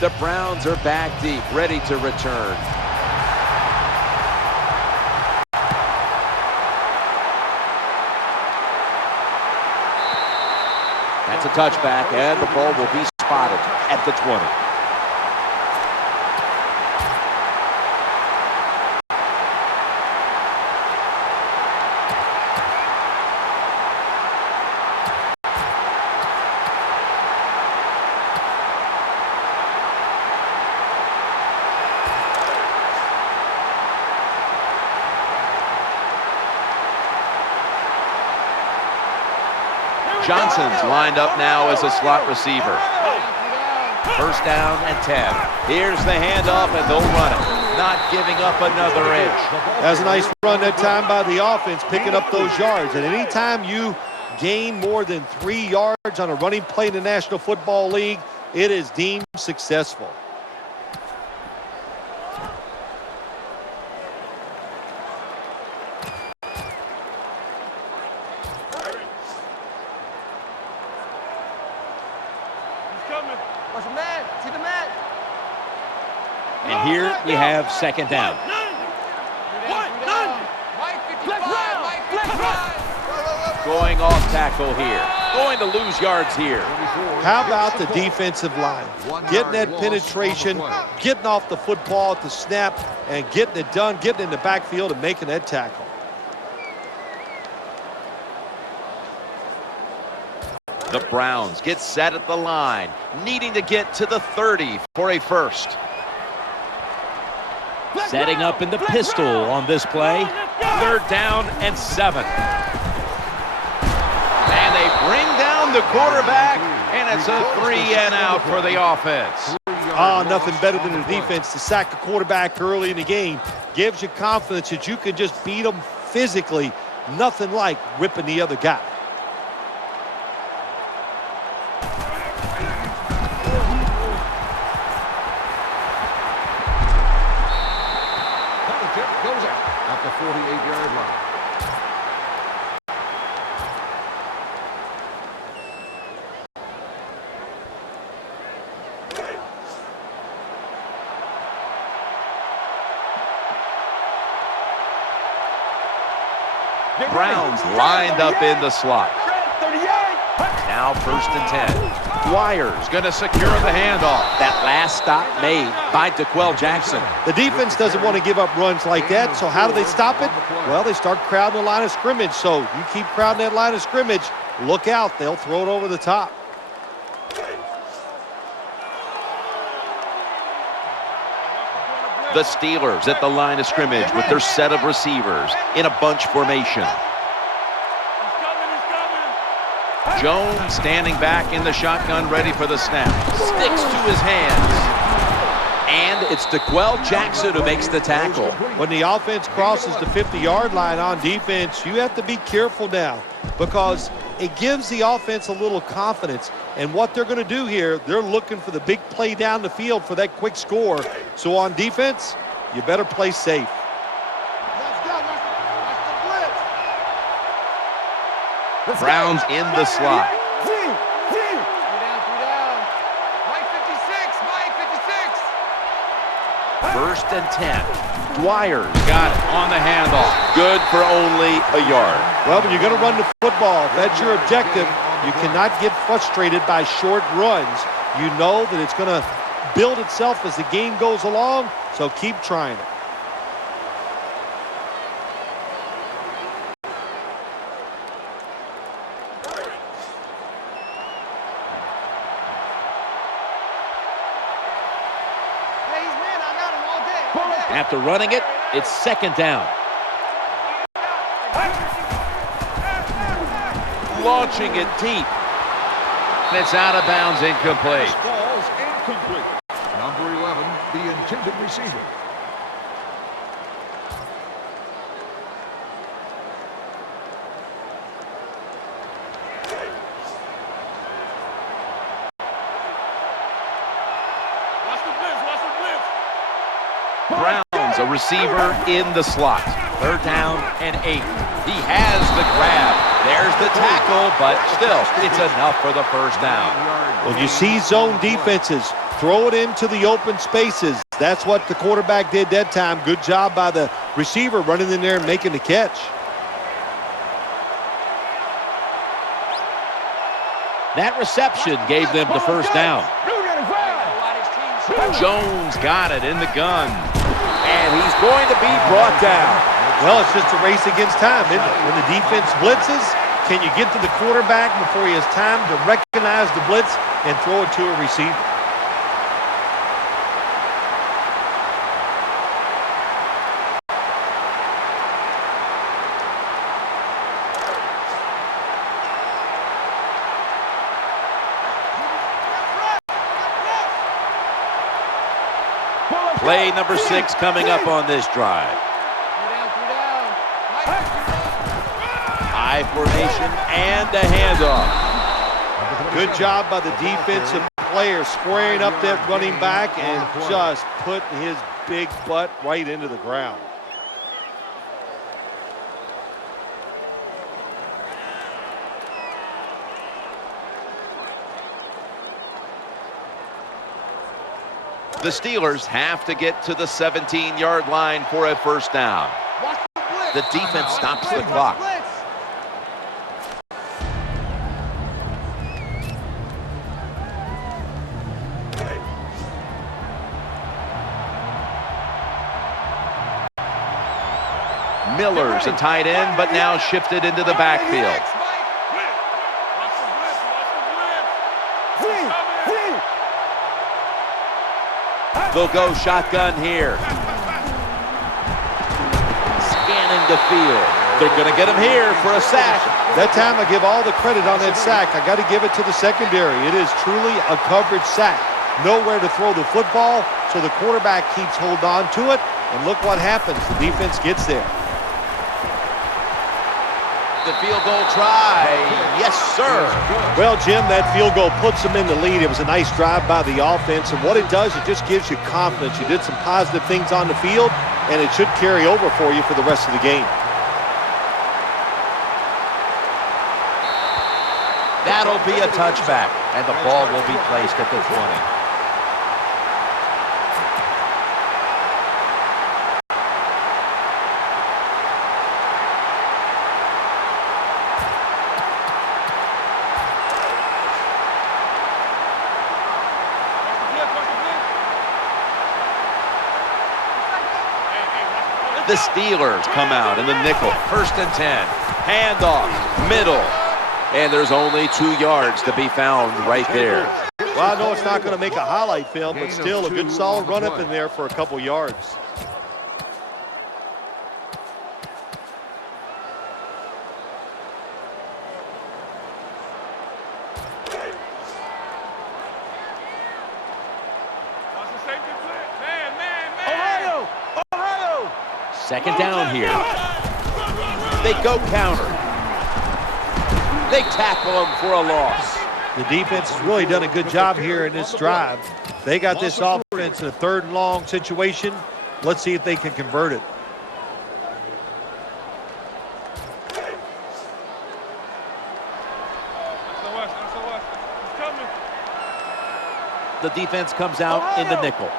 The Browns are back deep, ready to return. That's a touchback, and the ball will be spotted at the 20. Johnson's lined up now as a slot receiver. First down and 10. Here's the handoff, and they'll run it, not giving up another inch. That's a nice run that time by the offense, picking up those yards. And anytime you gain more than 3 yards on a running play in the National Football League, it is deemed successful. And here we have second down. Going off tackle here. Going to lose yards here. How about the defensive line? Getting that penetration, getting off the football at the snap, and getting it done, getting in the backfield and making that tackle. The Browns get set at the line, needing to get to the 30 for a first. Setting up in the pistol on this play. Third down and 7. And they bring down the quarterback, and it's a 3-and-out for the offense. Nothing better than the defense to sack the quarterback early in the game. Gives you confidence that you can just beat them physically. Nothing like whipping the other guy. Goes out at the 48-yard line. Browns lined up in the slot. Now first and 10. Dwyer's going to secure the handoff. That last stop made by DeQuell Jackson. The defense doesn't want to give up runs like that, so how do they stop it? Well, they start crowding the line of scrimmage, so you keep crowding that line of scrimmage, look out, they'll throw it over the top. The Steelers at the line of scrimmage with their set of receivers in a bunch formation. Jones standing back in the shotgun, ready for the snap. Sticks to his hands. And it's DeQuell Jackson who makes the tackle. When the offense crosses the 50-yard line on defense, you have to be careful now because it gives the offense a little confidence. And what they're going to do here, they're looking for the big play down the field for that quick score. So on defense, you better play safe. Browns in the slot. First and 10. Dwyer's got it on the handoff. Good for only a yard. Well, when you're going to run the football, if that's your objective, you cannot get frustrated by short runs. You know that it's going to build itself as the game goes along, so keep trying it. After running it, it's second down. Launching it deep. And it's out of bounds, incomplete. Ball's incomplete. Number 11, the intended receiver. Browns, a receiver in the slot. 3rd down and 8. He has the grab. There's the tackle, but still, it's enough for the 1st down. When you see zone defenses, throw it into the open spaces. That's what the quarterback did that time. Good job by the receiver running in there and making the catch. That reception gave them the 1st down. Jones got it in the gun. And he's going to be brought down. Well, it's just a race against time, isn't it? When the defense blitzes, can you get to the quarterback before he has time to recognize the blitz and throw it to a receiver? Play number 6 coming up on this drive. High formation and a handoff. Good job by the defensive player squaring up that running back and just putting his big butt right into the ground. The Steelers have to get to the 17-yard line for a 1st down. The defense stops the clock. Miller's a tight end, but now shifted into the backfield. They'll go shotgun here. Scanning the field. They're going to get him here for a sack. That time I give all the credit on that sack. I got to give it to the secondary. It is truly a coverage sack. Nowhere to throw the football, so the quarterback keeps hold on to it. And look what happens. The defense gets there. The field goal try. Yes, sir. Well, Jim, that field goal puts them in the lead. It was a nice drive by the offense, and what it does, it just gives you confidence. You did some positive things on the field, and it should carry over for you for the rest of the game. That'll be a touchback, and the ball will be placed at the 20. The Steelers come out in the nickel. 1st and 10. Handoff. Middle. And there's only 2 yards to be found right there. Well, I know it's not going to make a highlight film, but still a good solid run up in there for a couple yards. Second down here. They go counter. They tackle him for a loss. The defense has really done a good job here in this drive. They got this offense in a 3rd and long situation. Let's see if they can convert it. The defense comes out in the nickel.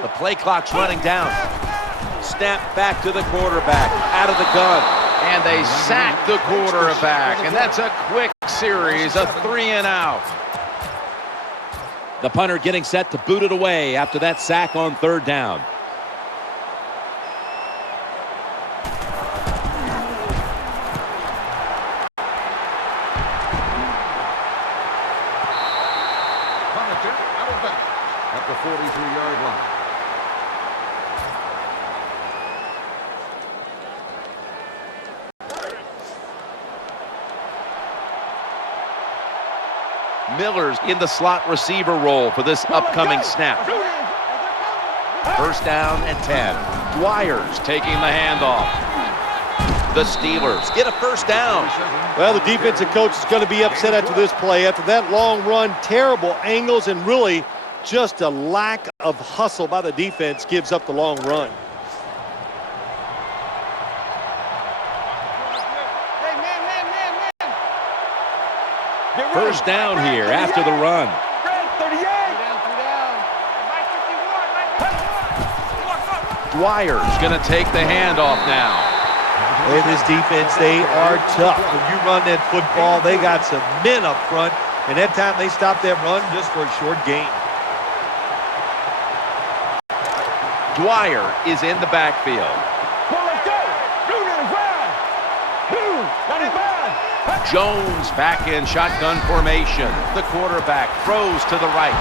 The play clock's running down. Snap back to the quarterback, out of the gun. And they sack the quarterback. And that's a quick series, a 3-and-out. The punter getting set to boot it away after that sack on 3rd down. At the 43-yard line. Miller's in the slot receiver role for this upcoming snap. 1st down and 10. Dwyer's taking the handoff. The Steelers get a 1st down. Well, the defensive coach is going to be upset after this play. After that long run, terrible angles, and really Just a lack of hustle by the defense gives up the long run. First down here after the run. Dwyer's going to take the handoff now. Hey, this defense, they are tough. When you run that football, they got some men up front, and that time they stopped that run just for a short gain. Dwyer is in the backfield. Jones back in shotgun formation. The quarterback throws to the right.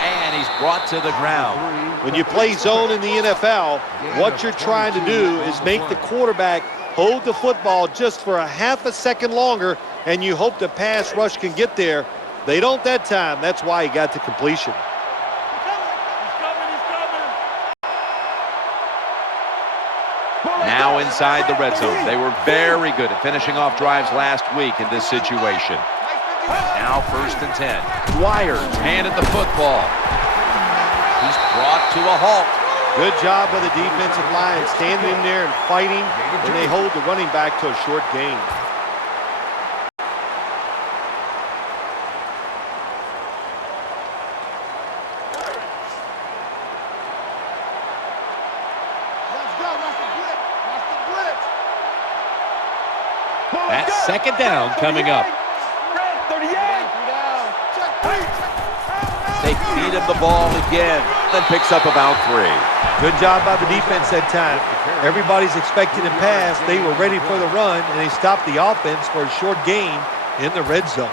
And he's brought to the ground. When you play zone in the NFL, what you're trying to do is make the quarterback hold the football just for a half a second longer, and you hope the pass rush can get there. They don't that time. That's why he got the completion. Now inside the red zone. They were very good at finishing off drives last week in this situation. Now 1st and 10. Dwyer's handed the football. He's brought to a halt. Good job by the defensive line, standing in there and fighting, and they hold the running back to a short gain. That's 2nd down coming up. They feed him the ball again, then picks up about 3. Good job by the defense that time. Everybody's expecting a pass. They were ready for the run, and they stopped the offense for a short gain in the red zone.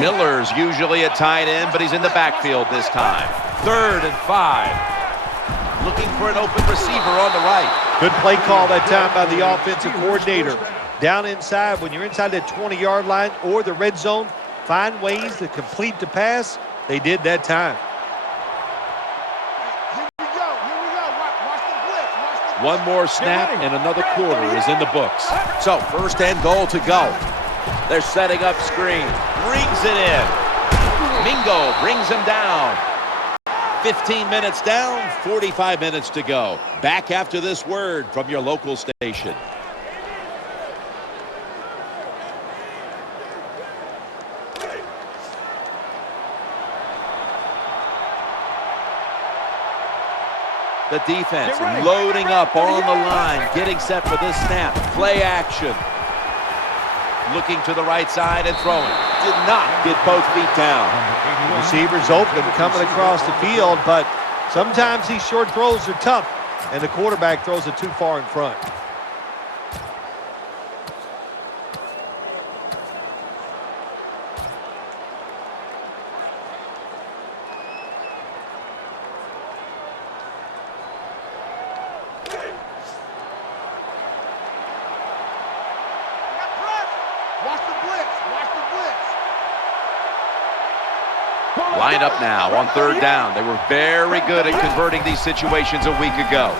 Miller's usually at tight end, but he's in the backfield this time. 3rd and 5. Looking for an open receiver on the right. Good play call that time by the offensive coordinator. Down inside, when you're inside that 20-yard line or the red zone, find ways to complete the pass. They did that time. One more snap and another quarter is in the books. So 1st and goal to go. They're setting up screen. Brings it in. Mingo brings him down. 15 minutes down, 45 minutes to go. Back after this word from your local station. The defense loading up on the line, getting set for this snap. Play action. Looking to the right side and throwing. Did not get both feet down. Receivers open, coming across the field, but sometimes these short throws are tough, and the quarterback throws it too far in front. Lined up now on 3rd down. They were very good at converting these situations a week ago.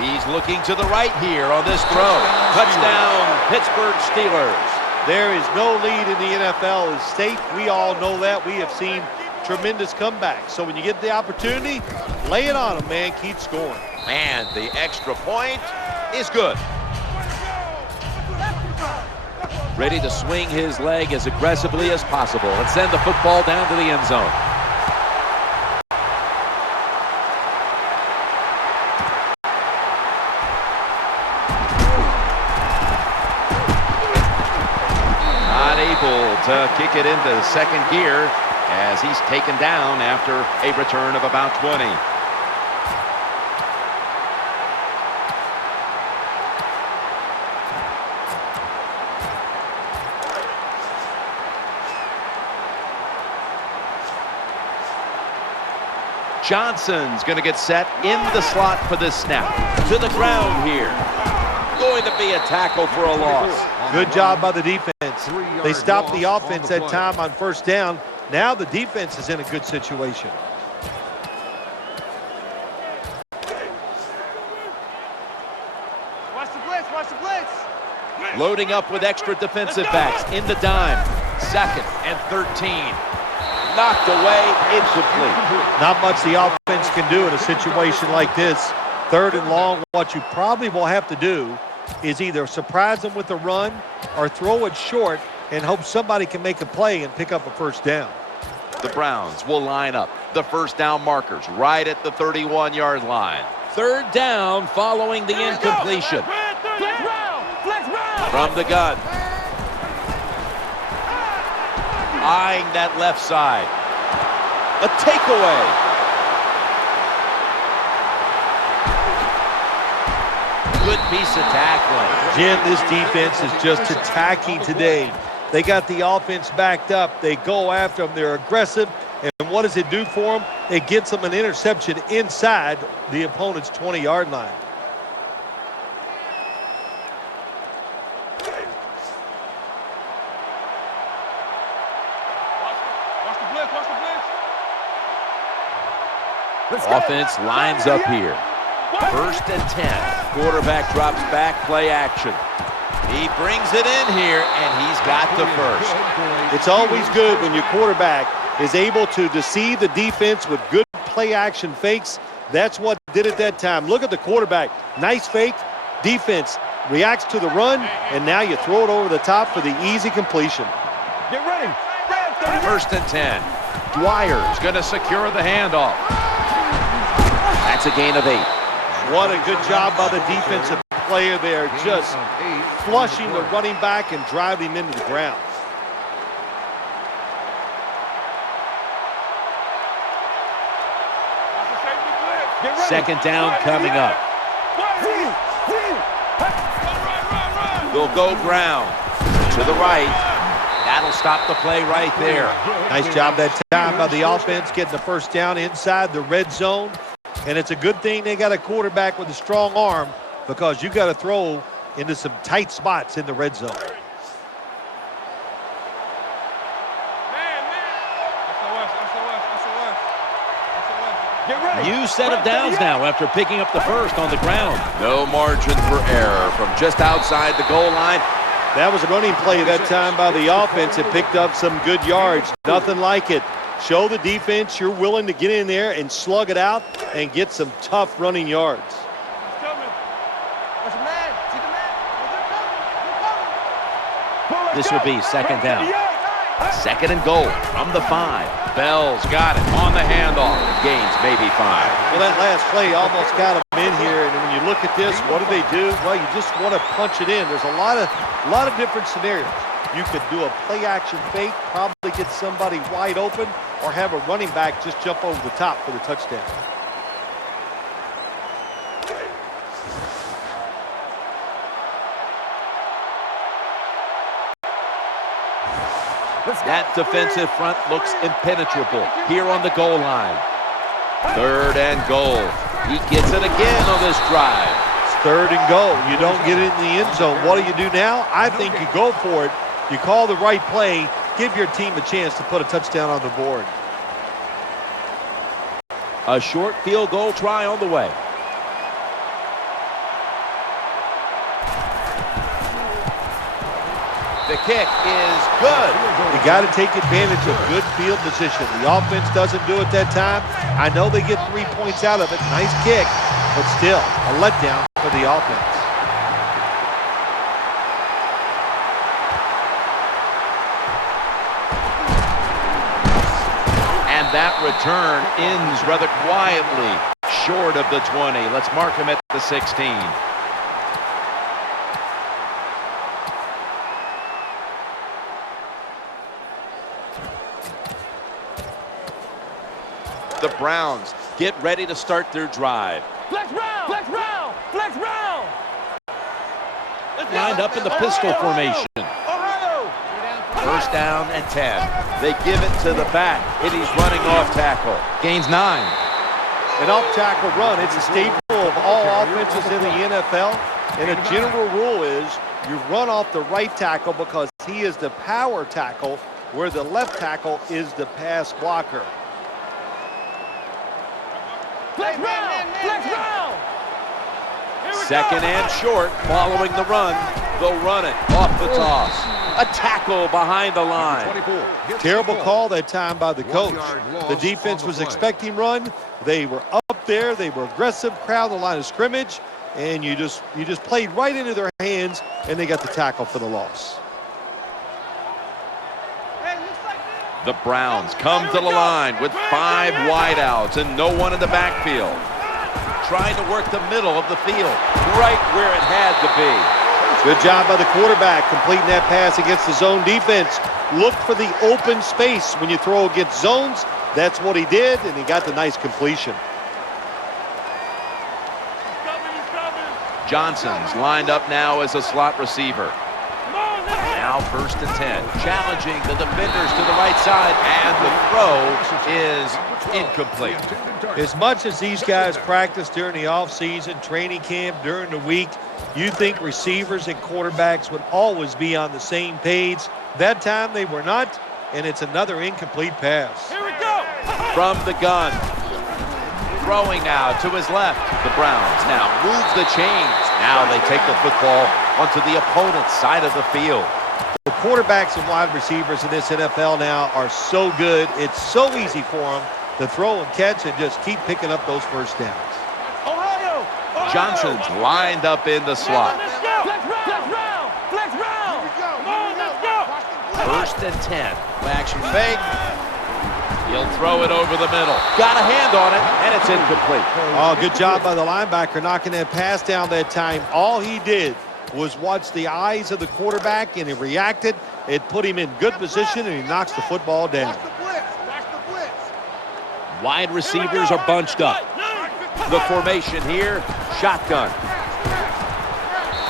He's looking to the right here on this throw. Touchdown, Pittsburgh Steelers. There is no lead in the NFL at stake. We all know that. We have seen tremendous comebacks. So when you get the opportunity, lay it on them, man. Keep scoring. And the extra point is good. Ready to swing his leg as aggressively as possible and send the football down to the end zone. Not able to kick it into 2nd gear as he's taken down after a return of about 20. Johnson's going to get set in the slot for this snap. To the ground here. Going to be a tackle for a loss. Good job by the defense. They stopped the offense that time on 1st down. Now the defense is in a good situation. Loading up with extra defensive backs in the dime. 2nd and 13. Knocked away, incomplete. Not much the offense can do in a situation like this. 3rd and long, what you probably will have to do is either surprise them with a run or throw it short and hope somebody can make a play and pick up a first down. The Browns will line up. The first down markers right at the 31-yard line. 3rd down following the incompletion. From the gun. Eyeing that left side. A takeaway. Good piece of tackling. Jim, this defense is just attacking today. They got the offense backed up. They go after them. They're aggressive. And what does it do for them? It gets them an interception inside the opponent's 20-yard line. Offense lines up here. 1st and 10. Quarterback drops back, play action. He brings it in here, and he's got the first. It's always good when your quarterback is able to deceive the defense with good play action fakes. That's what did it that time. Look at the quarterback. Nice fake. Defense reacts to the run, and now you throw it over the top for the easy completion. Get ready. 1st and 10. Dwyer's going to secure the handoff. That's a gain of 8. What a good job by the defensive player there, just flushing the running back and driving him into the ground. Second down coming up. They'll go ground to the right. That'll stop the play right there. Nice job that time by the offense getting the first down inside the red zone. And it's a good thing they got a quarterback with a strong arm, because you got to throw into some tight spots in the red zone. New set of downs now after picking up the first on the ground. No margin for error from just outside the goal line. That was a running play that time by the offense. It picked up some good yards. Nothing like it. Show the defense you're willing to get in there and slug it out and get some tough running yards. This will be 2nd down. 2nd and goal from the 5. Bell's got it on the handoff. Gains maybe 5. Well, that last play almost got them in here. And when you look at this, what do? Well, you just want to punch it in. There's a lot of different scenarios. You could do a play action fake, probably get somebody wide open, or have a running back just jump over the top for the touchdown. That defensive front looks impenetrable here on the goal line. 3rd and goal. He gets it again on this drive. It's 3rd and goal. You don't get it in the end zone. What do you do now? I think you go for it. You call the right play, give your team a chance to put a touchdown on the board. A short field goal try on the way. The kick is good. You got to take advantage of good field position. The offense doesn't do it that time. I know they get 3 points out of it. Nice kick, but still a letdown for the offense. That return ends rather quietly short of the 20. Let's mark him at the 16. The Browns get ready to start their drive. Flex round! Flex round! Flex round! Lined up in the pistol formation. First down and 10. They give it to the back, and he's running off tackle. Gains 9. An off-tackle run, it's a staple of all offenses in the NFL. And a general rule is you run off the right tackle because he is the power tackle, where the left tackle is the pass blocker. Flex round! Flex round! Second and short, following the run. They'll run it off the toss. A tackle behind the line. 24. Terrible call that time by the coach. The defense was expecting run. They were up there. They were aggressive, crowd the line of scrimmage, and you just played right into their hands, and they got the tackle for the loss. The Browns come to the line with 5 wideouts and no one in the backfield. Trying to work the middle of the field, right where it had to be. Good job by the quarterback completing that pass against the zone defense. Look for the open space when you throw against zones. That's what he did, and he got the nice completion. Johnson's lined up now as a slot receiver. Now 1st and 10. Challenging the defenders to the right side, and the throw is incomplete. As much as these guys practice during the offseason, training camp, during the week, you think receivers and quarterbacks would always be on the same page. That time they were not, and it's another incomplete pass. Here we go. From the gun. Throwing now to his left. The Browns now move the chains. Now they take the football onto the opponent's side of the field. The quarterbacks and wide receivers in this NFL now are so good. It's so easy for them to throw and catch and just keep picking up those first downs. Ohio. Johnson's lined up in the slot. Let's go. Flex round. Flex round. Come on, let's go. 1st and 10. Action fake. He'll throw it over the middle. Got a hand on it, and it's incomplete. Oh, good job by the linebacker knocking that pass down that time. All he did was watch the eyes of the quarterback, and he reacted. It put him in good position, and he knocks the football down. Wide receivers are bunched up. The formation here, shotgun.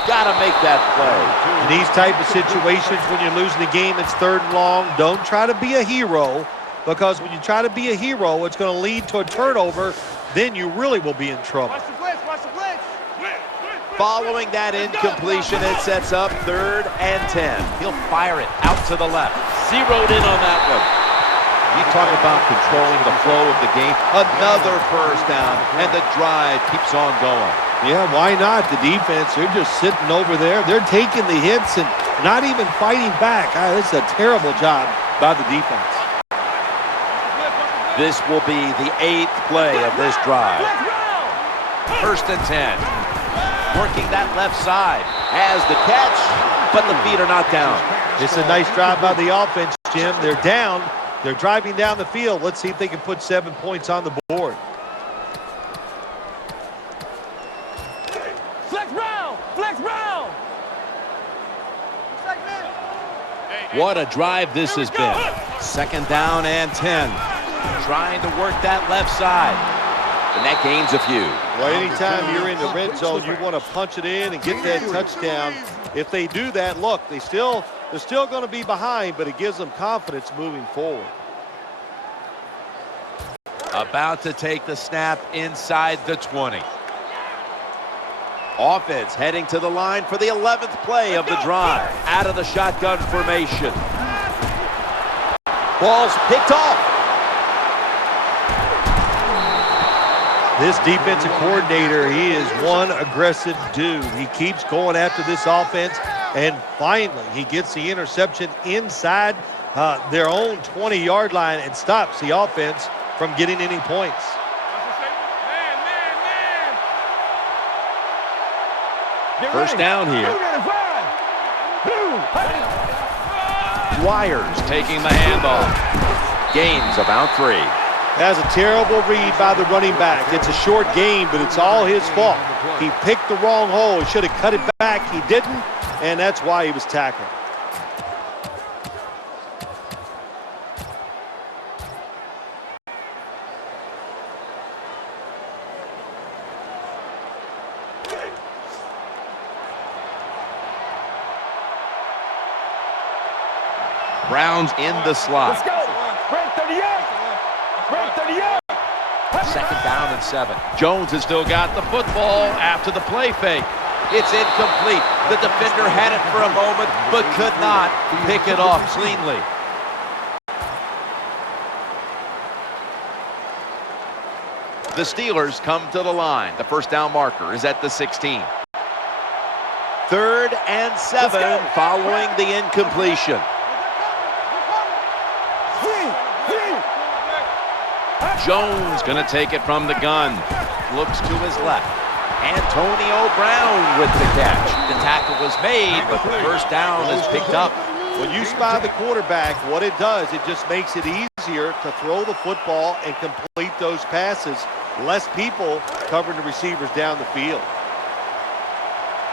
Got to make that play. In these type of situations, when you're losing the game, it's 3rd and long. Don't try to be a hero, because when you try to be a hero, it's going to lead to a turnover. Then you really will be in trouble. Following that incompletion, it sets up 3rd and 10. He'll fire it out to the left. Zeroed in on that one. You talk about controlling the flow of the game. Another first down, and the drive keeps on going. Yeah, why not? The defense, they're just sitting over there. They're taking the hits and not even fighting back. This is a terrible job by the defense. This will be the 8th play of this drive. 1st and 10. Working that left side. Has the catch, but the feet are not down. It's a nice drive by the offense, Jim. They're down. They're driving down the field. Let's see if they can put 7 points on the board. Flex round. Flex round. What a drive this has been. 2nd down and 10. Trying to work that left side. And that gains a few. Well, anytime you're in the red zone, you want to punch it in and get that touchdown. If they do that, look, they're still going to be behind, but it gives them confidence moving forward. About to take the snap inside the 20. Offense heading to the line for the 11th play of the drive. Out of the shotgun formation. Ball's picked off. This defensive coordinator, he is one aggressive dude. He keeps going after this offense, and finally he gets the interception inside their own 20-yard line and stops the offense from getting any points. First down here. Wires taking the handoff. Gains about 3. That's a terrible read by the running back. It's a short game, but it's all his fault. He picked the wrong hole. He should have cut it back. He didn't, and that's why he was tackled. Browns in the slot. Let's go. Break 38. Break 38. 2nd down and 7. Jones has still got the football after the play fake. It's incomplete. The defender had it for a moment, but could not pick it off cleanly. The Steelers come to the line. The first down marker is at the 16. 3rd and 7 following the incompletion. Jones going to take it from the gun. Looks to his left. Antonio Brown with the catch. The tackle was made, but the first down is picked up. When you spy the quarterback, what it does, it just makes it easier to throw the football and complete those passes. Less people covering the receivers down the field.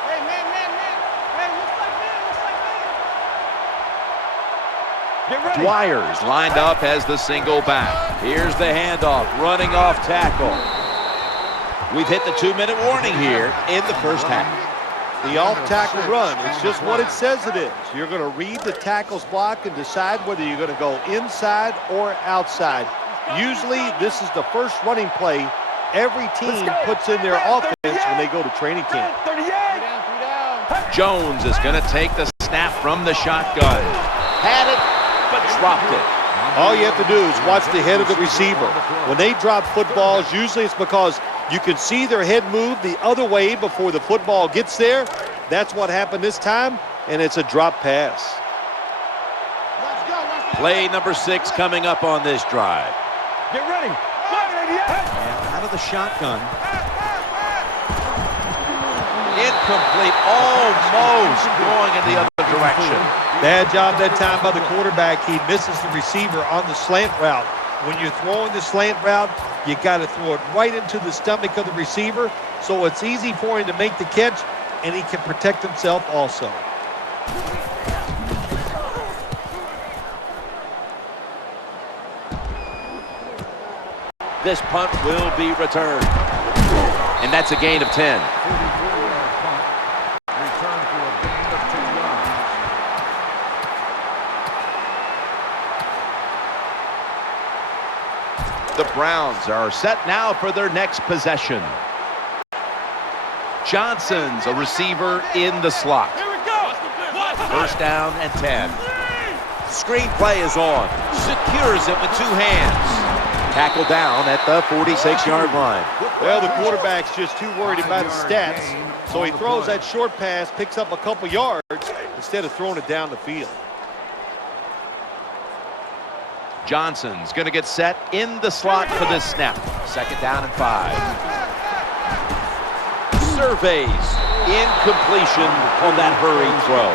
Hey, man. Looks like man. Get ready. Dwyer's lined up as the single back. Here's the handoff, running off tackle. We've hit the 2-minute warning here in the first half. The off-tackle run, it's just what it says it is. You're going to read the tackle's block and decide whether you're going to go inside or outside. Usually, this is the first running play every team puts in their offense when they go to training camp. 38. Jones is going to take the snap from the shotgun. Had it, but dropped it. All you have to do is watch the head of the receiver. When they drop footballs, usually it's because you can see their head move the other way before the football gets there. That's what happened this time, and it's a drop pass. Play number 6 coming up on this drive. Get ready. And out of the shotgun. Incomplete, almost going in the other direction. Bad job that time by the quarterback. He misses the receiver on the slant route. When you're throwing the slant route, you got to throw it right into the stomach of the receiver, so it's easy for him to make the catch, and he can protect himself also. This punt will be returned. And that's a gain of 10. 44-yard punt. Return for a gain of 10 yards. The Browns are set now for their next possession. Johnson's a receiver in the slot. Here we go. First down and 10. Screenplay is on. Secures it with 2 hands. Tackle down at the 46-yard line. Well, the quarterback's just too worried about his stats, so he throws that short pass, picks up a couple yards instead of throwing it down the field. Johnson's going to get set in the slot for this snap. Second down and 5. Surveys incompletion on that hurried throw.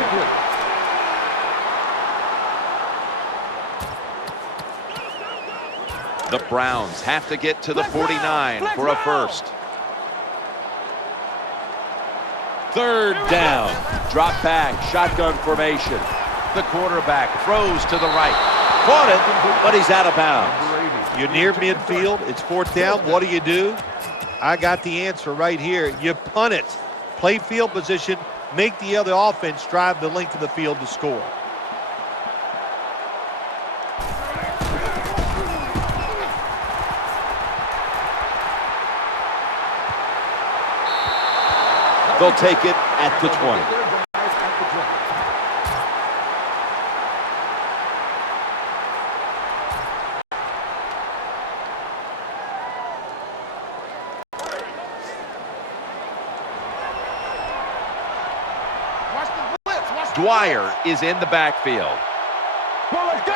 The Browns have to get to the 49 for a first. 3rd down. Drop back, shotgun formation. The quarterback throws to the right. Caught it, but he's out of bounds. You're near midfield. It's 4th down. What do? I got the answer right here. You punt it. Play field position. Make the other offense drive the length of the field to score. They'll take it at the 20. Dwyer is in the backfield. Well, let's go.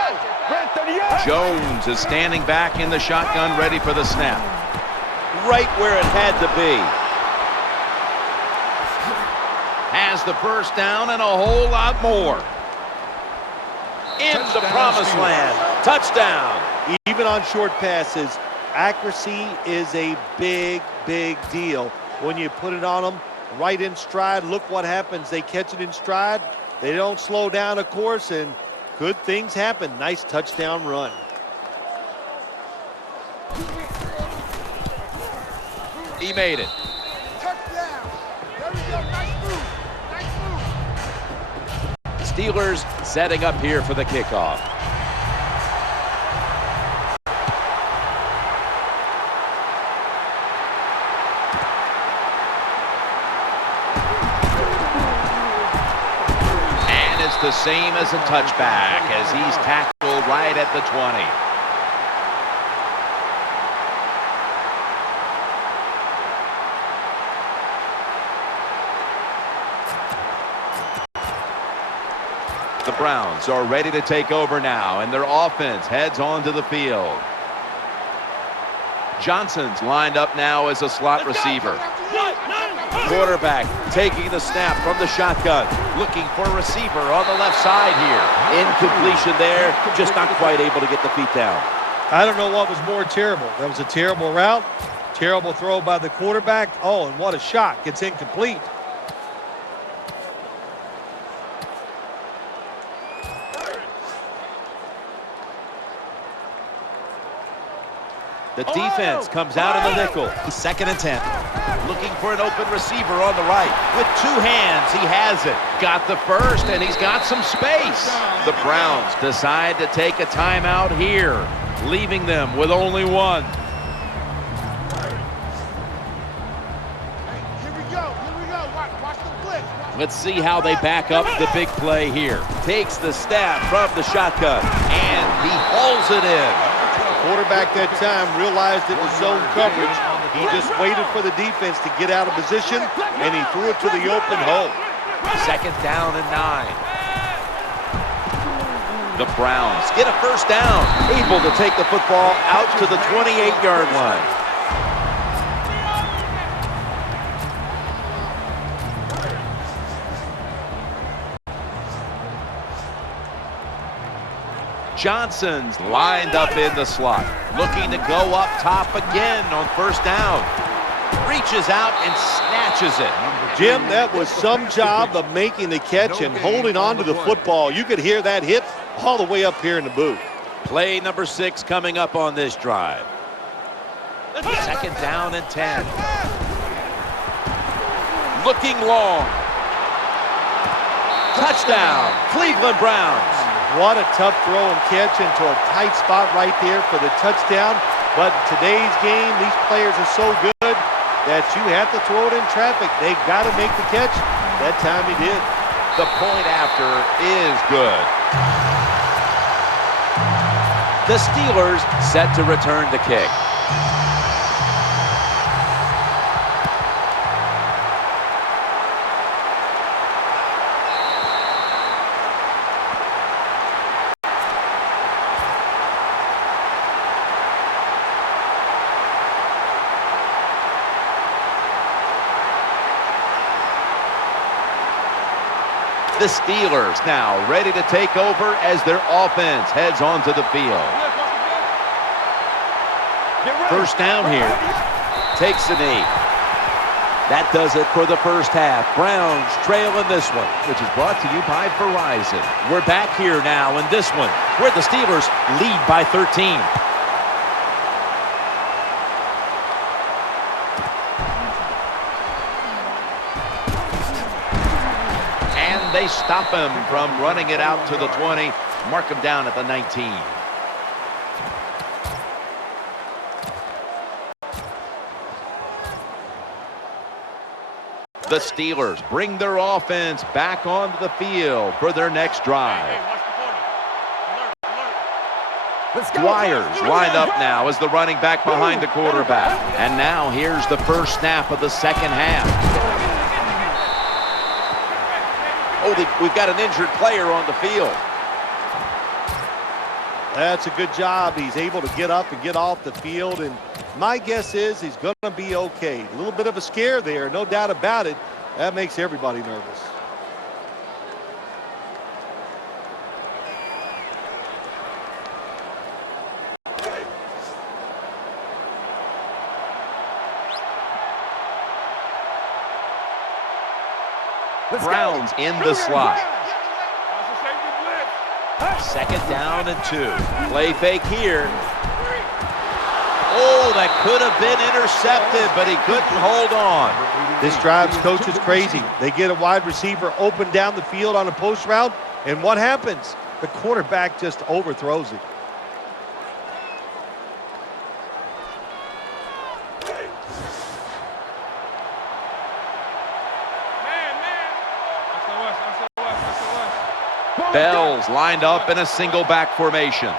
Red 38. Jones is standing back in the shotgun, ready for the snap. Right where it had to be. Has the first down and a whole lot more. In the promised land. Touchdown. Even on short passes, accuracy is a big, big deal. When you put it on them right in stride, look what happens. They catch it in stride. They don't slow down, of course, and good things happen. Nice touchdown run. He made it. Touchdown. There we go. Nice move. Nice move. Steelers setting up here for the kickoff. And it's the same as a touchback as he's tackled right at the 20. The Browns are ready to take over now, and their offense heads onto the field. Johnson's lined up now as a slot receiver. Quarterback taking the snap from the shotgun, looking for a receiver on the left side here. Incompletion there, just not quite able to get the feet down. I don't know what was more terrible. That was a terrible route, terrible throw by the quarterback. Oh, and what a shot. It's incomplete. The defense comes out in the nickel. 2nd and 10. Looking for an open receiver on the right. With 2 hands, he has it. Got the first, and he's got some space. The Browns decide to take a timeout here, leaving them with only 1. Here we go. Watch the blitz. Let's see how they back up the big play here. Takes the snap from the shotgun, and he hauls it in. Quarterback that time realized it was zone coverage. He just waited for the defense to get out of position, and he threw it to the open hole. 2nd down and 9. The Browns get a first down, able to take the football out to the 28-yard line. Johnson's lined up in the slot, looking to go up top again on first down. Reaches out and snatches it. Jim, that was some job of making the catch and holding on to the football. You could hear that hit all the way up here in the booth. Play number 6 coming up on this drive. 2nd down and 10. Looking long. Touchdown, Cleveland Browns. What a tough throw and catch into a tight spot right there for the touchdown. But in today's game, these players are so good that you have to throw it in traffic. They got to make the catch. That time he did. The point after is good. The Steelers set to return the kick. The Steelers now ready to take over as their offense heads onto the field. First down here. Takes a knee. That does it for the first half. Browns trailing this one, which is brought to you by Verizon. We're back here now in this one, where the Steelers lead by 13. They stop him from running it out to the 20, mark him down at the 19. The Steelers bring their offense back onto the field for their next drive. Dwyer's lined up now as the running back behind the quarterback. And now here's the first snap of the second half. Oh, we've got an injured player on the field. That's a good job. He's able to get up and get off the field, and my guess is he's going to be okay. A little bit of a scare there, no doubt about it. That makes everybody nervous. Browns in the slot. 2nd down and 2. Play fake here. Oh, that could have been intercepted, but he couldn't hold on. This drive's coach is crazy. They get a wide receiver open down the field on a post route, and what happens? The quarterback just overthrows it. Bell's lined up in a single back formation.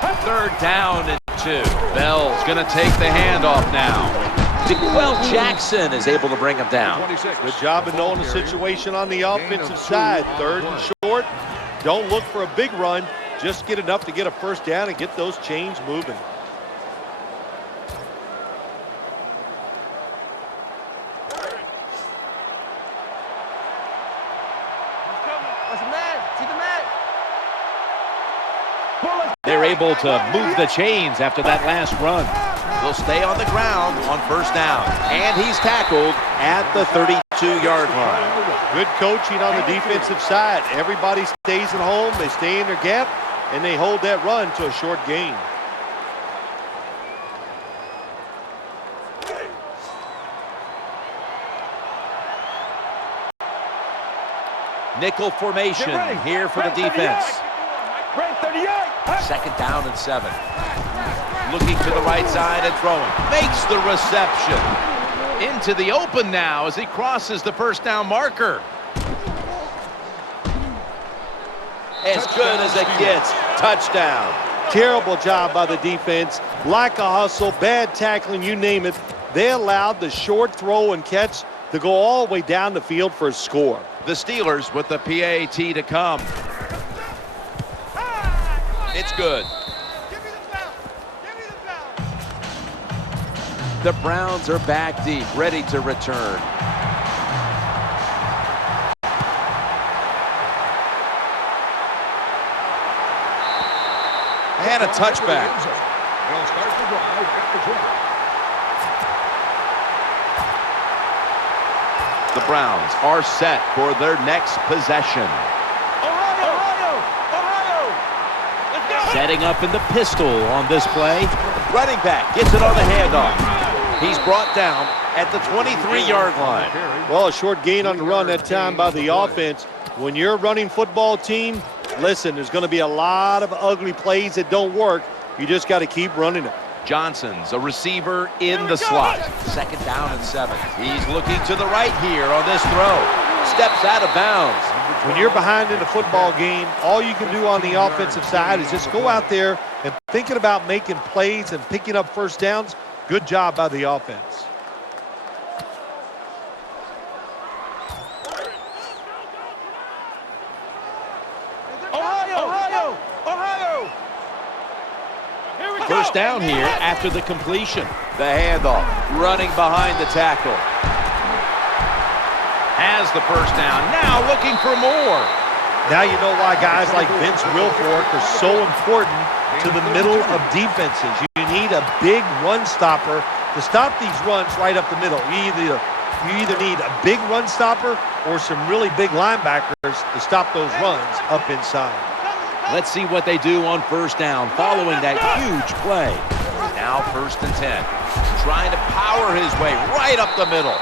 3rd down and 2. Bell's going to take the handoff now. DeQuell Jackson is able to bring him down. Good job of knowing the situation on the offensive side. 3rd and short. Don't look for a big run. Just get enough to get a first down and get those chains moving. They're able to move the chains after that last run. They'll stay on the ground on first down. And he's tackled at the 32-yard line. Good coaching on the defensive side. Everybody stays at home. They stay in their gap, and they hold that run to a short gain. Nickel formation here for the defense. Second down and 7. Looking to the right side and throwing. Makes the reception. Into the open now as he crosses the first down marker. As good as it gets. Touchdown. Terrible job by the defense. Lack of hustle, bad tackling, you name it. They allowed the short throw and catch to go all the way down the field for a score. The Steelers with the PAT to come. It's good. The Browns are back deep, ready to return. And a touchback. They'll start the drive at the 20. The Browns are set for their next possession. Setting up in the pistol on this play. Running back gets it on the handoff. He's brought down at the 23-yard line. Well, a short gain on the run that time by the offense. When you're a running football team, listen, there's going to be a lot of ugly plays that don't work. You just got to keep running it. Johnson's a receiver in the slot. Second down and 7. He's looking to the right here on this throw. Steps out of bounds. When you're behind in a football game, all you can do on the offensive side is just go out there and thinking about making plays and picking up first downs. Good job by the offense. First down here after the completion. The handoff, running behind the tackle. Has the first down, now looking for more. Now you know why guys like Vince Wilfork are so important to the middle of defenses. You need a big run stopper to stop these runs right up the middle. You either need a big run stopper or some really big linebackers to stop those runs up inside. Let's see what they do on first down following that huge play. Now first and 10. Trying to power his way right up the middle.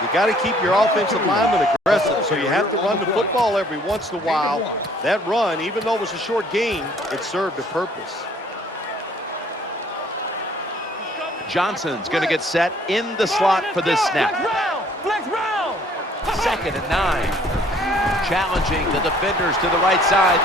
You got to keep your offensive lineman aggressive, so you have to run the football every once in a while. That run, even though it was a short gain, it served a purpose. Johnson's going to get set in the slot for this snap. Second and 9. Challenging the defenders to the right side.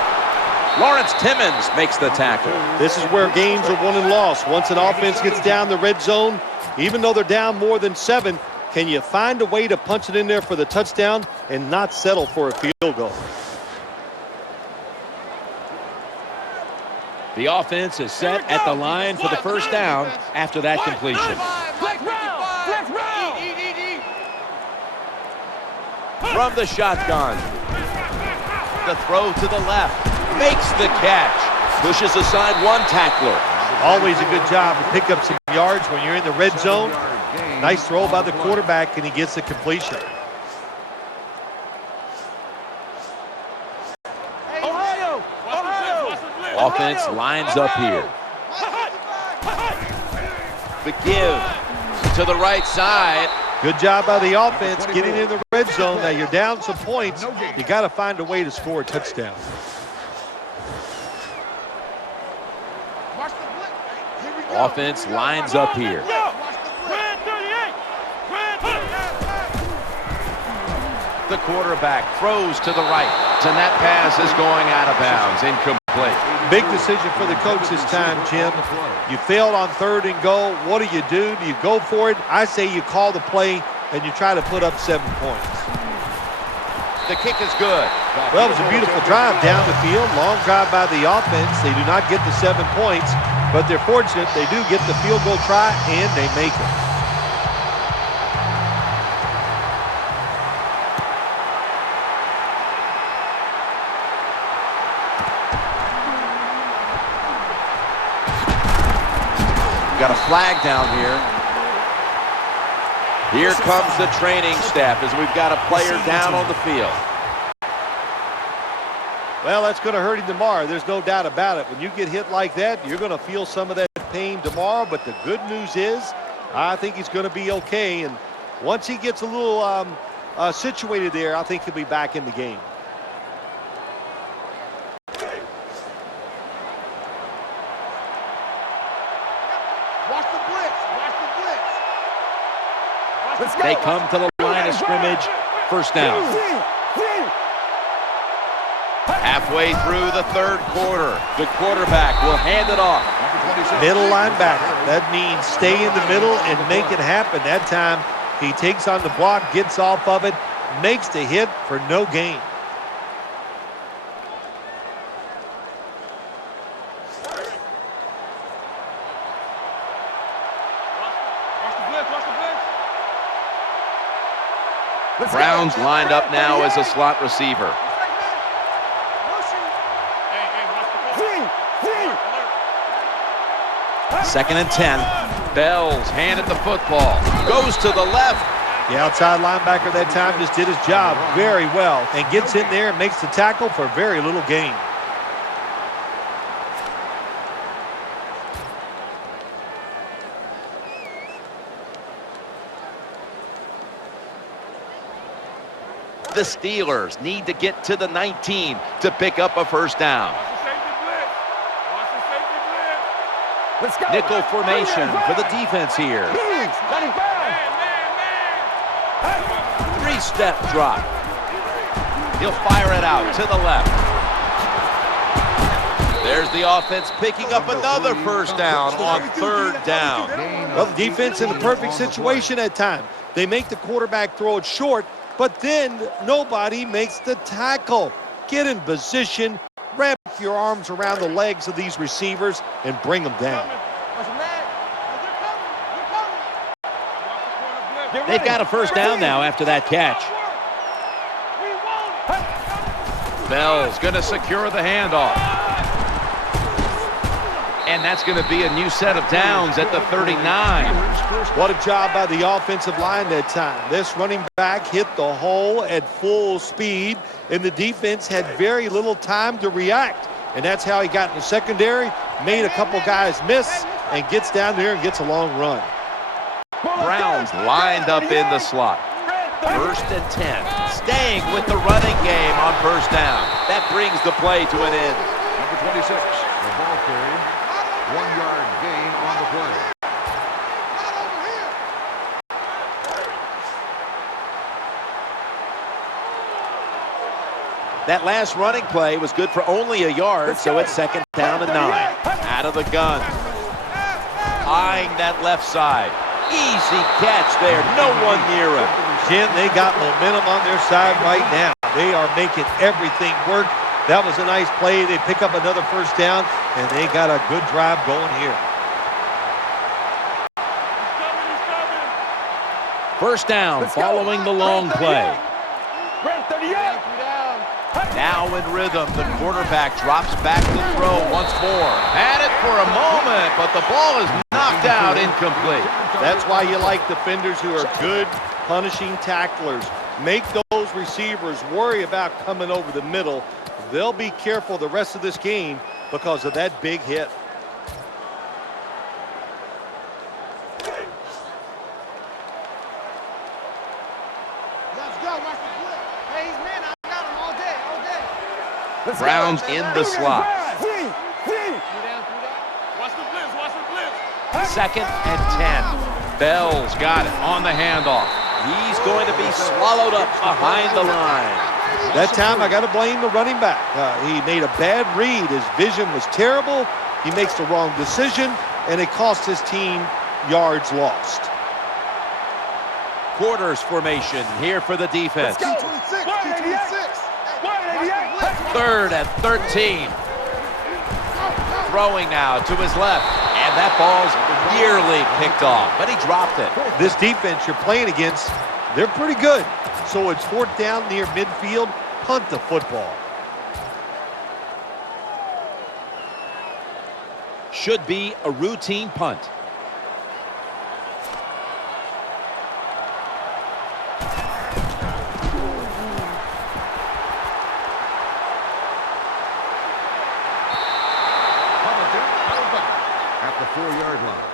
Lawrence Timmons makes the tackle. This is where games are won and lost. Once an offense gets down the red zone, even though they're down more than 7, can you find a way to punch it in there for the touchdown and not settle for a field goal? The offense is set at the line for the first down after that completion. From the shotgun. The throw to the left. Makes the catch. Pushes aside one tackler. Always a good job to pick up some yards when you're in the red zone. Nice throw by the quarterback, and he gets the completion. Offense lines up here. The give to the right side. Good job by the offense getting in the red zone. Now you're down some points. You got to find a way to score a touchdown. Offense lines up here. The quarterback throws to the right. And that pass is going out of bounds. Incomplete. Big decision for the coach this time, Jim. You failed on 3rd and goal. What do? Do you go for it? I say you call the play and you try to put up 7 points. The kick is good. Well, it was a beautiful drive down the field. Long drive by the offense. They do not get the 7 points, but they're fortunate. They do get the field goal try, and they make it. Got a flag down here. Here comes the training staff as we've got a player down on the field. Well, that's going to hurt him tomorrow. There's no doubt about it. When you get hit like that, you're going to feel some of that pain tomorrow. But the good news is, I think he's going to be okay. And once he gets a little situated there, I think he'll be back in the game. Watch the blitz. Watch the blitz. Let's go. They come to the line of scrimmage. First down. Halfway through the third quarter, the quarterback will hand it off. Middle linebacker. That means stay in the middle and make it happen. That time he takes on the block, gets off of it, makes the hit for no gain. Browns lined up now as a slot receiver. Second and 10. Bell's handed the football. Goes to the left. The outside linebacker that time just did his job very well and gets in there and makes the tackle for very little gain. The Steelers need to get to the 19 to pick up a first down. Nickel formation for the defense here. Three-step drop. He'll fire it out to the left. There's the offense picking up another first down on third down. Well, the defense in the perfect situation at time. They make the quarterback throw it short, but then nobody makes the tackle. Get in position, wrap your arms around the legs of these receivers, and bring them down. They've got a first down now after that catch. Bell's going to secure the handoff. And that's going to be a new set of downs at the 39. What a job by the offensive line that time. This running back hit the hole at full speed, and the defense had very little time to react. And that's how he got in the secondary, made a couple guys miss, and gets down there and gets a long run. Browns lined up in the slot. First and 10. Staying with the running game on first down. That brings the play to an end. Number 26, the ball carried. 1-yard gain on the play. That last running play was good for only a yard, so it's second down and 9. Out of the gun. Eyeing that left side. Easy catch there. No one near him. Jim, they got momentum on their side right now. They are making everything work. That was a nice play. They pick up another first down, and they got a good drive going here. First down following the long play. Now in rhythm, the quarterback drops back to throw once more. Had it for a moment, but the ball is knocked out incomplete. That's why you like defenders who are good punishing tacklers. Make those receivers worry about coming over the middle. They'll be careful the rest of this game because of that big hit. Let's go. Watch the blitz. Hey, he's man. I got him all day. Browns in the slot. Second and 10. Bell's got it on the handoff. He's going to be swallowed up behind the line. That time I got to blame the running back. He made a bad read. His vision was terrible. He makes the wrong decision, and it cost his team yards lost. Quarters formation here for the defense. Let's go. 26. 3rd and 13. Throwing now to his left. And that ball's nearly picked off, but he dropped it. This defense you're playing against, they're pretty good. So it's 4th down near midfield. Punt the football. Should be a routine punt. At the 4-yard line.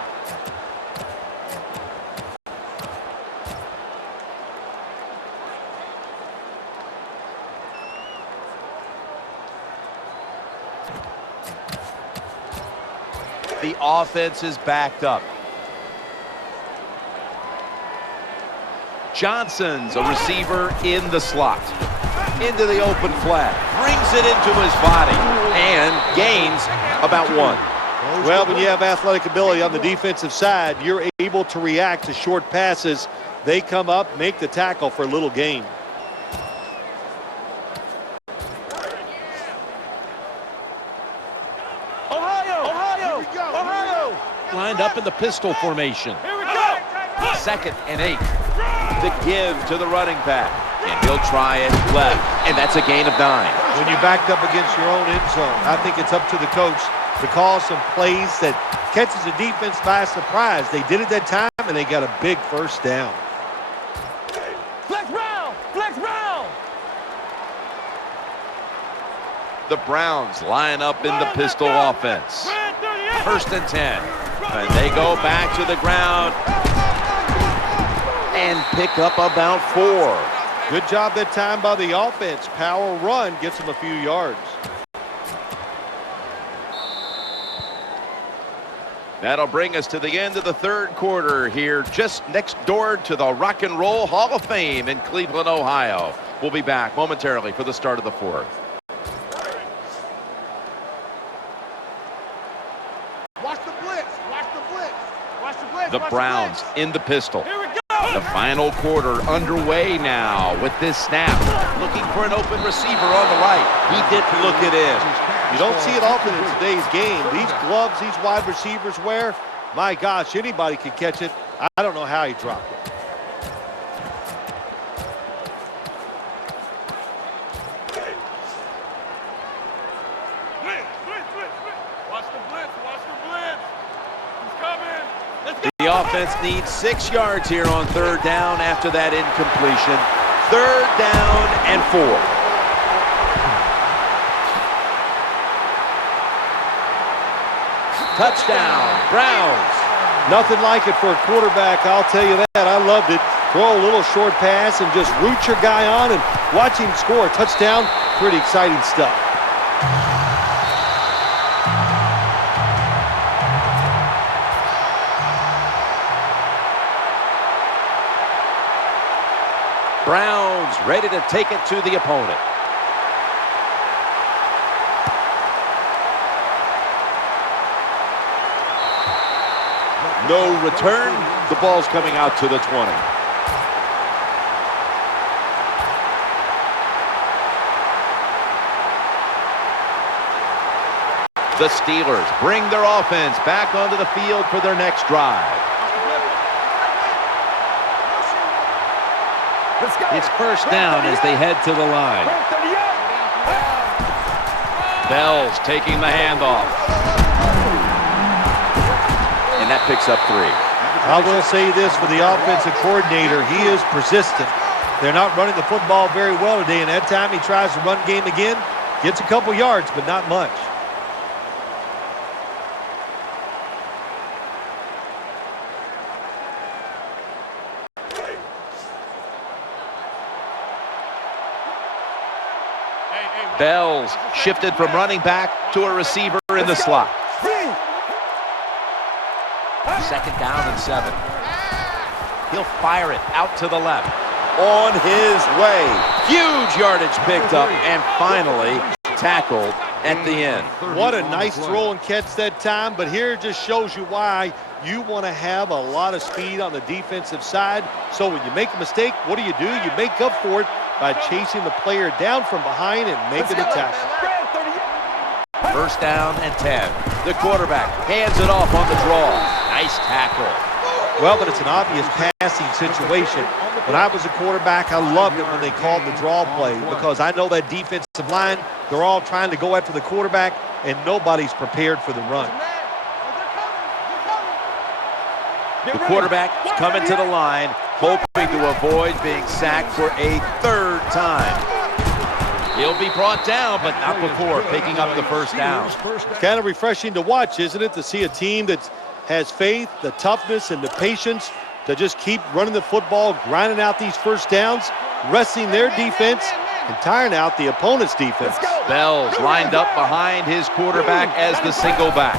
The offense is backed up. Johnson's a receiver in the slot. Into the open flat. Brings it into his body. And gains about 1. Well, when you have athletic ability on the defensive side, you're able to react to short passes. They come up, make the tackle for a little gain. Ohio! Ohio! Lined up in the pistol formation. Here we go! 2nd and 8. The give to the running back. And he'll try it left. And that's a gain of 9. When you're backed up against your own end zone, I think it's up to the coach to call some plays that catches the defense by surprise. They did it that time, and they got a big 1st down. Flex round! Flex round! The Browns line up in the pistol offense. 1st and 10. And they go back to the ground and pick up about 4. Good job that time by the offense. Power run gets them a few yards. That'll bring us to the end of the 3rd quarter here, just next door to the Rock and Roll Hall of Fame in Cleveland, Ohio. We'll be back momentarily for the start of the 4th. Watch the blitz! Watch the blitz! Watch the blitz! The Browns in the pistol. Here we go! The final quarter underway now with this snap. Looking for an open receiver on the right. He didn't look it in. You don't see it often in today's game. These gloves these wide receivers wear, my gosh, anybody could catch it. I don't know how he dropped it. Watch the blitz! Watch the blitz! He's coming! Let's go! The offense needs 6 yards here on 3rd down after that incompletion. 3rd down and 4. Touchdown, Browns. Nothing like it for a quarterback, I'll tell you that. I loved it. Throw a little short pass and just root your guy on and watch him score a touchdown. Pretty exciting stuff. Browns ready to take it to the opponent. No return. The ball's coming out to the 20. The Steelers bring their offense back onto the field for their next drive. It's 1st down as they head to the line. Bell's taking the handoff. And that picks up 3. I will say this for the offensive coordinator. He is persistent. They're not running the football very well today, and that time he tries to run game again. Gets a couple yards, but not much. Bell's shifted from running back to a receiver in the slot. 2nd down and 7. He'll fire it out to the left. On his way. Huge yardage picked up and finally tackled at the end. What a nice throw and catch that time, but here it just shows you why you want to have a lot of speed on the defensive side. So when you make a mistake, what do? You make up for it by chasing the player down from behind and making the tackle. First down and 10. The quarterback hands it off on the draw. Nice tackle. Well, but it's an obvious passing situation. When I was a quarterback, I loved it when they called the draw play because I know that defensive line, they're all trying to go after the quarterback, and nobody's prepared for the run. The quarterback is coming to the line, hoping to avoid being sacked for a third time. He'll be brought down, but not before picking up the first down. It's kind of refreshing to watch, isn't it, to see a team that has faith, the toughness, and the patience to just keep running the football, grinding out these first downs, resting their defense, and tiring out the opponent's defense. Bell's lined up behind his quarterback as the single back.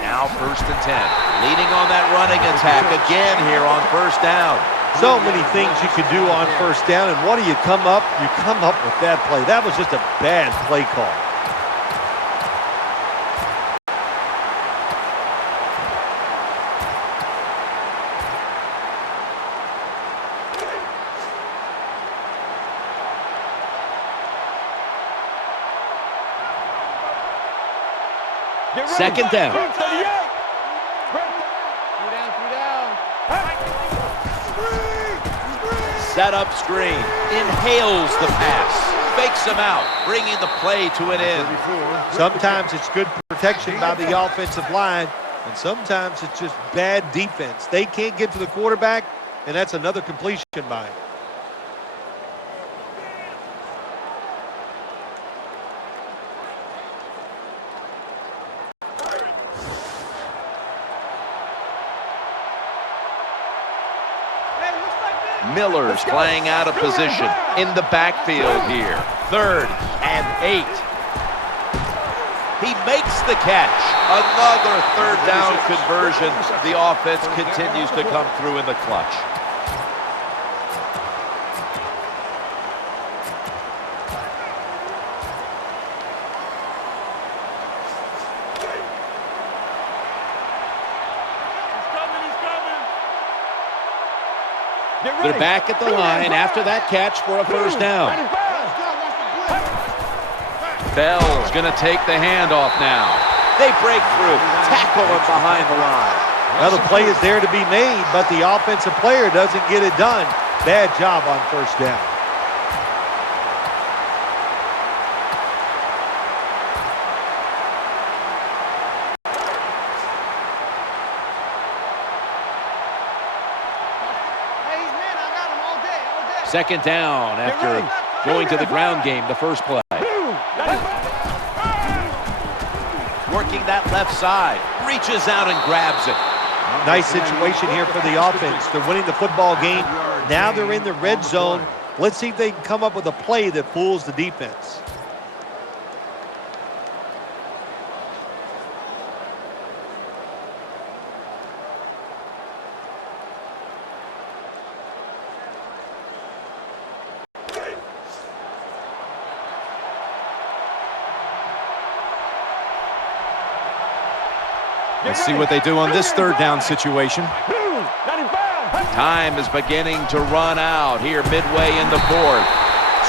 Now first and 10. Leading on that running attack again here on first down. So many things you could do on first down, and what do you come up? You come up with that play. That was just a bad play call. Second down. Set up screen. Inhales the pass. Fakes him out, bringing the play to an end. Sometimes it's good protection by the offensive line, and sometimes it's just bad defense. They can't get to the quarterback, and that's another completion by him. Miller's playing out of position in the backfield here. 3rd and 8. He makes the catch. Another third down conversion. The offense continues to come through in the clutch. They're back at the line after that catch for a first down. Bell's going to take the handoff now. They break through, tackle him behind the line. Well, the play is there to be made, but the offensive player doesn't get it done. Bad job on first down. Second down after going to the ground game the first play. Working that left side. Reaches out and grabs it. Nice situation here for the offense. They're winning the football game. Now they're in the red zone. Let's see if they can come up with a play that fools the defense. Let's see what they do on this third down situation. Time is beginning to run out here midway in the fourth.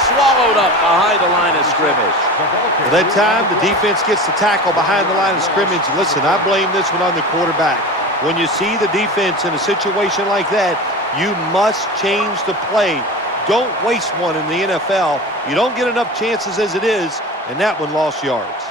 Swallowed up behind the line of scrimmage. At that time, the defense gets the tackle behind the line of scrimmage. Listen, I blame this one on the quarterback. When you see the defense in a situation like that, you must change the play. Don't waste one in the NFL. You don't get enough chances as it is, and that one lost yards.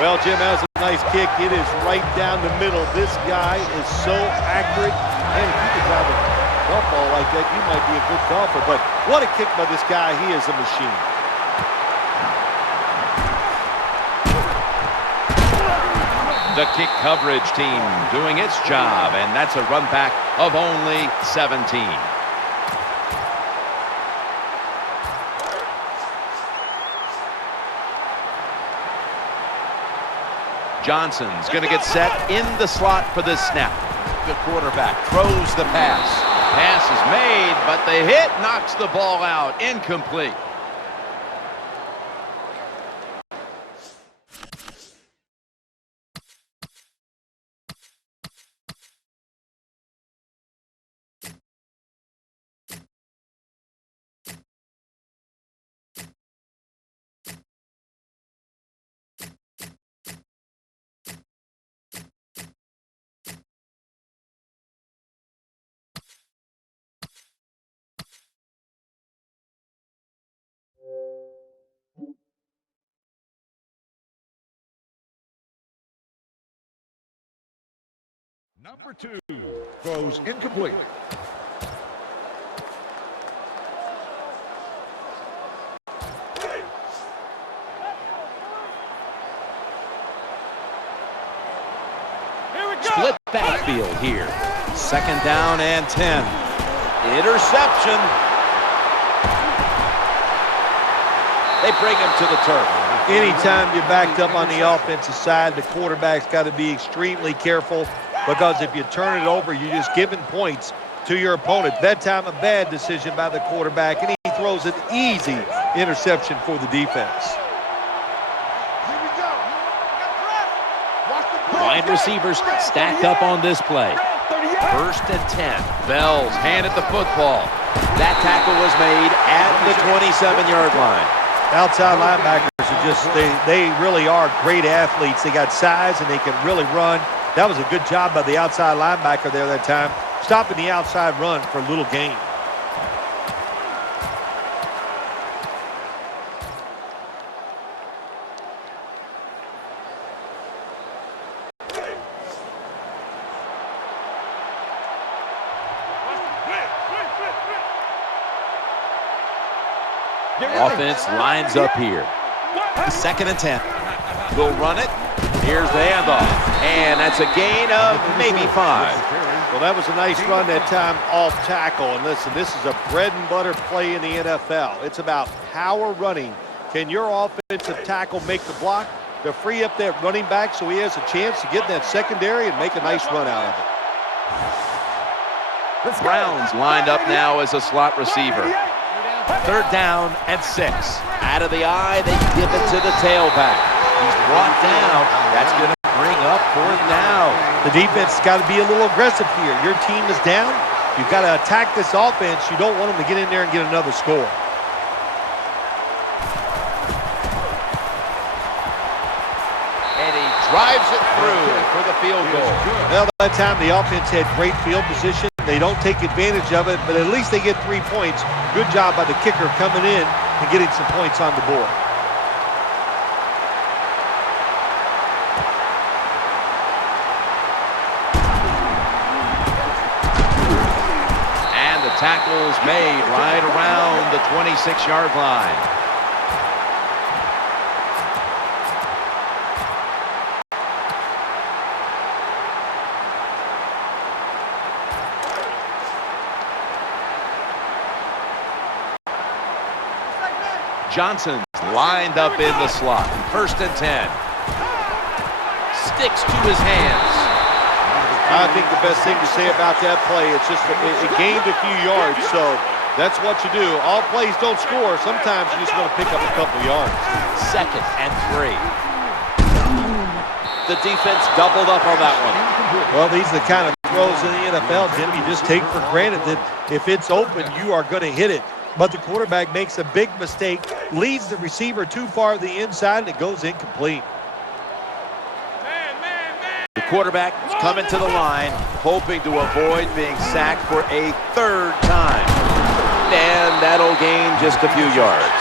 Well, Jim has a nice kick. It is right down the middle. This guy is so accurate. And if you can drive a golf ball like that, you might be a good golfer. But what a kick by this guy. He is a machine. The kick coverage team doing its job, and that's a run back of only 17. Johnson's going to get set in the slot for this snap. The quarterback throws the pass. Pass is made, but the hit knocks the ball out. Incomplete. Number 2 throws incomplete. Split backfield here. 2nd down and 10. Interception. They bring him to the turf. Anytime you're backed up on the offensive side, the quarterback's got to be extremely careful, because if you turn it over, you're just giving points to your opponent. That time, a bad decision by the quarterback, and he throws an easy interception for the defense. Here we go. Watch the blitz. Wide receivers stacked up on this play. 1st and 10. Bells handed the football. That tackle was made at the 27-yard line. Outside linebackers are just, they really are great athletes. They got size and they can really run. That was a good job by the outside linebacker there that time, stopping the outside run for a little gain. Offense lines up here. 2nd and 10. We'll run it. Here's the handoff. And that's a gain of maybe 5. Well, that was a nice run that time off tackle. And listen, this is a bread and butter play in the NFL. It's about power running. Can your offensive tackle make the block to free up that running back so he has a chance to get in that secondary and make a nice run out of it? Browns lined up now as a slot receiver. 3rd down and 6. Out of the eye, they give it to the tailback. He's brought down. That's going to bring up 4th down. The defense has got to be a little aggressive here. Your team is down. You've got to attack this offense. You don't want them to get in there and get another score. And he drives it through for the field goal. Well, by that time, the offense had great field position. They don't take advantage of it, but at least they get 3 points. Good job by the kicker coming in and getting some points on the board. And the tackle's made right around the 26-yard line. Johnson's lined up in the slot. 1st and 10. Sticks to his hands. I think the best thing to say about that play, it's just it gained a few yards, so that's what you do. All plays don't score. Sometimes you just want to pick up a couple yards. 2nd and 3. The defense doubled up on that one. Well, these are the kind of throws in the NFL, Jim, you just take for granted that if it's open, you are going to hit it. But the quarterback makes a big mistake, leads the receiver too far to the inside, and it goes incomplete. The quarterback is coming to the line, hoping to avoid being sacked for a 3rd time. And that'll gain just a few yards.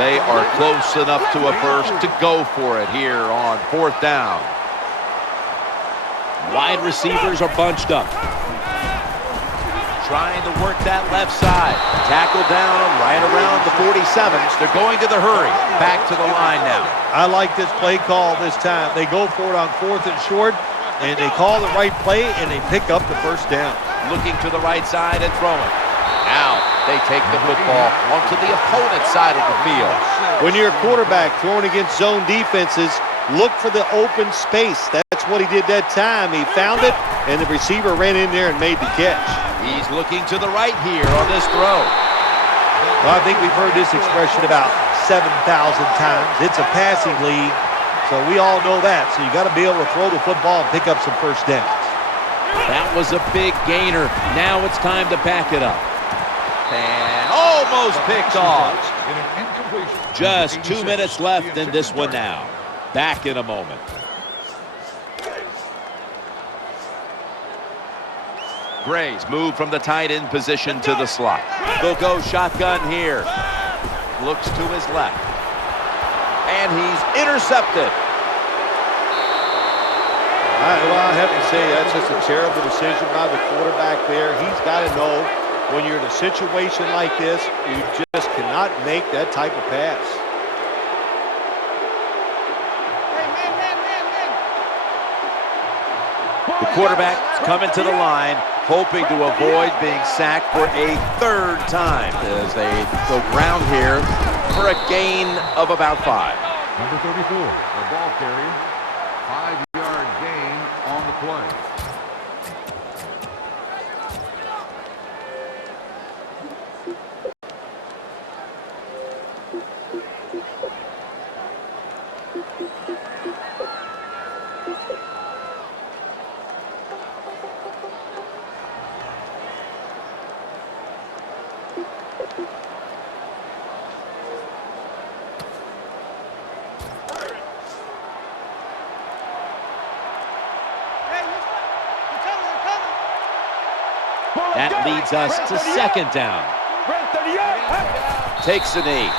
They are close enough to a first to go for it here on 4th down. Wide receivers are bunched up. Trying to work that left side. Tackle down right around the 47. They're going to the hurry. Back to the line now. I like this play call this time. They go for it on 4th and short, and they call the right play, and they pick up the 1st down. Looking to the right side and throwing. Now they take the football onto the opponent's side of the field. When you're a quarterback throwing against zone defenses, look for the open space. That's what he did that time. He found it, and the receiver ran in there and made the catch. He's looking to the right here on this throw. Well, I think we've heard this expression about 7,000 times. It's a passing league, so we all know that. So you got to be able to throw the football and pick up some 1st downs. That was a big gainer. Now it's time to back it up. And almost picked off. Just 2 minutes left in this one now. Back in a moment. Gray's move from the tight end position to the slot. They'll go shotgun here. Looks to his left. And he's intercepted. Well, I have to say that's just a terrible decision by the quarterback there. He's got to know when you're in a situation like this, you just cannot make that type of pass. The quarterback's coming to the line, hoping to avoid being sacked for a third time as they go ground here for a gain of about 5. Number 34, the ball carrier. 5-yard gain on the play. That leads us to second down. Takes the knee.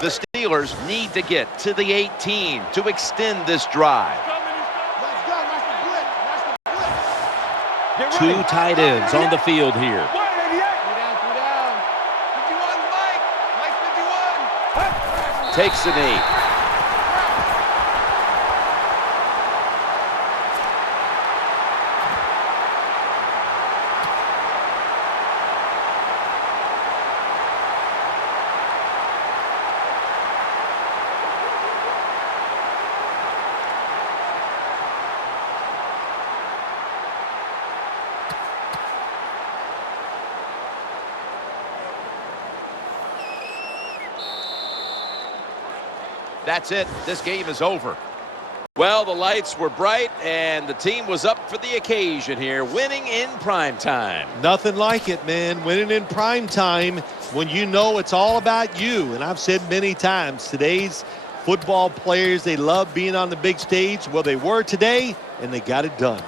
The Steelers need to get to the 18 to extend this drive. Let's go. Watch the blitz. Watch the blitz. Two tight ends on the field here. 3 down. 51, Mike. Mike 51. Takes the knee. That's it. This game is over. Well, the lights were bright, and the team was up for the occasion here, winning in prime time. Nothing like it, man. Winning in prime time when you know it's all about you. And I've said many times, today's football players, they love being on the big stage. Well, they were today, and they got it done.